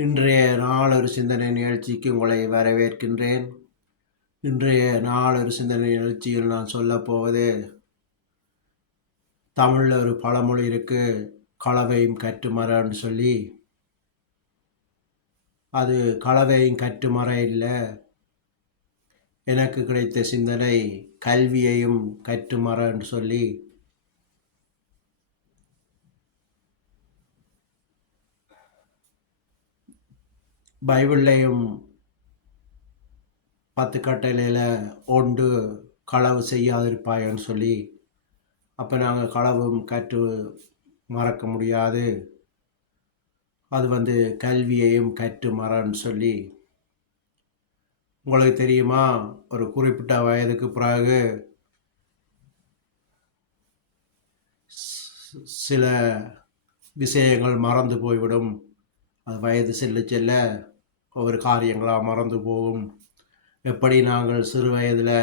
இன்றைய நாளொரு சிந்தனை நிகழ்ச்சிக்கு உங்களை வரவேற்கின்றேன். இன்றைய நாளொரு சிந்தனை நிகழ்ச்சியில் நான் சொல்லப்போவது தமிழில் ஒரு பழமொழி இருக்கு கலவையும் கற்றுமரன்னு சொல்லி. அது கலவையும் கற்றுமர இல்லை. எனக்கு கிடைத்த சிந்தனை கல்வியையும் கற்றுமரன்னு சொல்லி. பைபிள்லையும் பத்து கட்டளையில் ஒன்று களவு செய்யாதிருப்பாயன்னு சொல்லி அப்போ நாங்கள் களவும் கற்று மறக்க முடியாது. அது வந்து கல்வியையும் கற்று மறன்னு சொல்லி உங்களுக்கு தெரியுமா? ஒரு குறிப்பிட்ட வயதுக்கு பிறகு சில விஷயங்கள் மறந்து போய்விடும். அது வயது செல்ல செல்ல ஒரு காரியங்களாக மறந்து போகும். எப்படி நாங்கள் சிறு வயதில்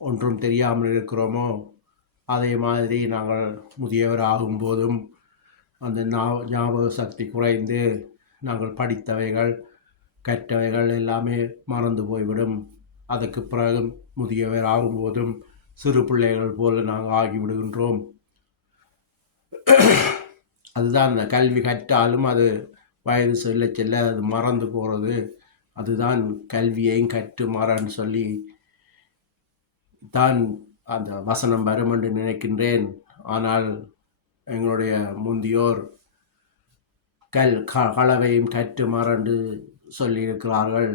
ஒன்றும் தெரியாமல் இருக்கிறோமோ அதே மாதிரி நாங்கள் முதியவர் ஆகும்போதும் அந்த ஞாபக சக்தி குறைந்து நாங்கள் படித்தவைகள் கற்றவைகள் எல்லாமே மறந்து போய்விடும். அதுக்கு பிறகு முதியவர் ஆகும்போதும் சிறு பிள்ளைகள் போல நாங்கள் ஆகிவிடுகின்றோம். அதுதான் அந்த கல்வி கற்றாலும் அது வயது செல்ல செல்ல அது மறந்து போகிறது அதுதான் கல்வியையும் கற்று மாறான்னு சொல்லி தான் அந்த வசனம் வரும் என்று நினைக்கின்றேன். ஆனால் எங்களுடைய முந்தியோர் கல் க களவையும் கற்று மறந்து சொல்லியிருக்கிறார்கள்.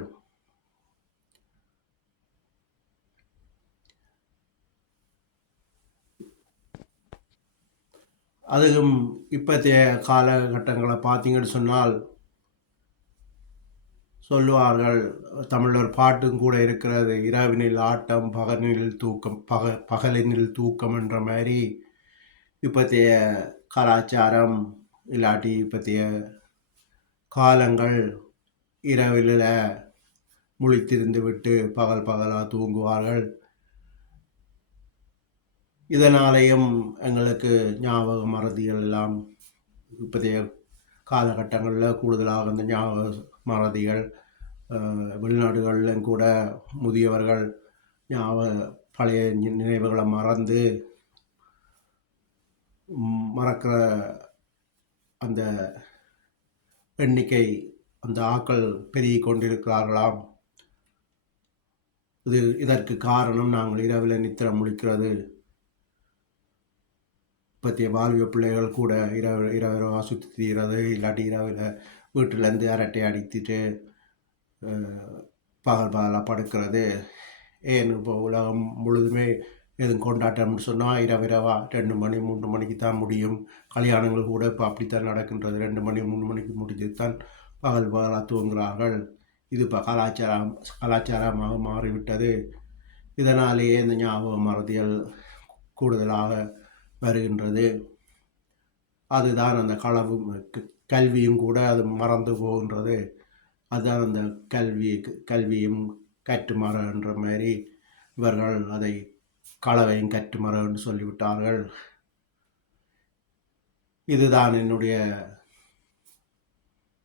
அதுவும் இப்போத்தைய காலகட்டங்களை பார்த்தீங்கன்னு சொன்னால் சொல்லுவார்கள் தமிழர் பாட்டும் கூட இருக்கிறது. இரவினில் ஆட்டம் பகலினில் தூக்கம் பக பகலினில் தூக்கம் என்ற மாதிரி இப்போத்தைய கலாச்சாரம் இல்லாட்டி இப்போத்தைய காலங்கள் இரவில் முழித்திருந்து விட்டு பகல் பகலாக தூங்குவார்கள். இதனாலேயும் எங்களுக்கு ஞாபக மறதிகள் எல்லாம் இப்போதைய காலகட்டங்களில் கூடுதலாக இந்த ஞாபக மறதிகள் வெளிநாடுகளிலும் கூட முதியவர்கள் ஞாபக பழைய நினைவுகளை மறந்து மறக்கிற அந்த எண்ணிக்கை அந்த ஆக்கள் பெருகி கொண்டிருக்கிறார்களாம். இது இதற்கு காரணம் நாங்கள் இரவில் நித்திரம் முடிக்கிறது இப்போத்திய வாழ்விய பிள்ளைகள் கூட இரவு இரவு சுற்றி தீர்றது இல்லாட்டி இரவில் வீட்டிலேருந்து அரட்டை அடித்துட்டு பகல் பகலாக படுக்கிறது. ஏன் இப்போ உலகம் முழுதுமே எதுவும் கொண்டாட்டம்னு சொன்னால் இரவிரவாக ரெண்டு மணி மூன்று மணிக்கு தான் முடியும். கல்யாணங்கள் கூட இப்போ அப்படித்தான் நடக்கின்றது. ரெண்டு மணி மூணு மணிக்கு முடிஞ்சது தான் பகல் பகலாக தூங்குகிறார்கள். இது இப்போ கலாச்சாரம் கலாச்சாரமாக மாறிவிட்டது. இதனாலேயே இந்த ஞாபக மறதிகள் கூடுதலாக வருகின்றது. அதுதான் அந்த களவு கல்வியும் கூட அது மறந்து போகின்றது. அதுதான் அந்த கல்வி கல்வியும் கற்றுமரன்ற மாதிரி இவர்கள் அதை களவையும் கற்றுமரன்னு சொல்லிவிட்டார்கள். இதுதான் என்னுடைய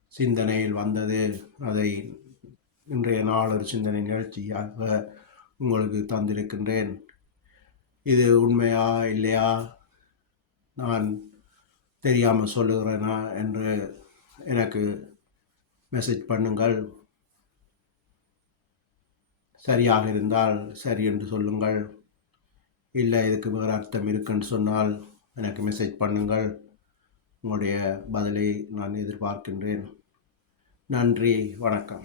சிந்தனையில் வந்தது. அதை இன்றைய நாளொரு சிந்தனை நிகழ்ச்சியாக உங்களுக்கு தந்திருக்கின்றேன். இது உண்மையா இல்லையா? நான் தெரியாமல் சொல்லுகிறேனா என்று எனக்கு மெசேஜ் பண்ணுங்கள். சரியாக இருந்தால் சரி என்று சொல்லுங்கள். இல்லை இதுக்கு வேறு அர்த்தம் இருக்குன்னு சொன்னால் எனக்கு மெசேஜ் பண்ணுங்கள். உங்களுடைய பதிலை நான் எதிர்பார்க்கின்றேன். நன்றி வணக்கம்.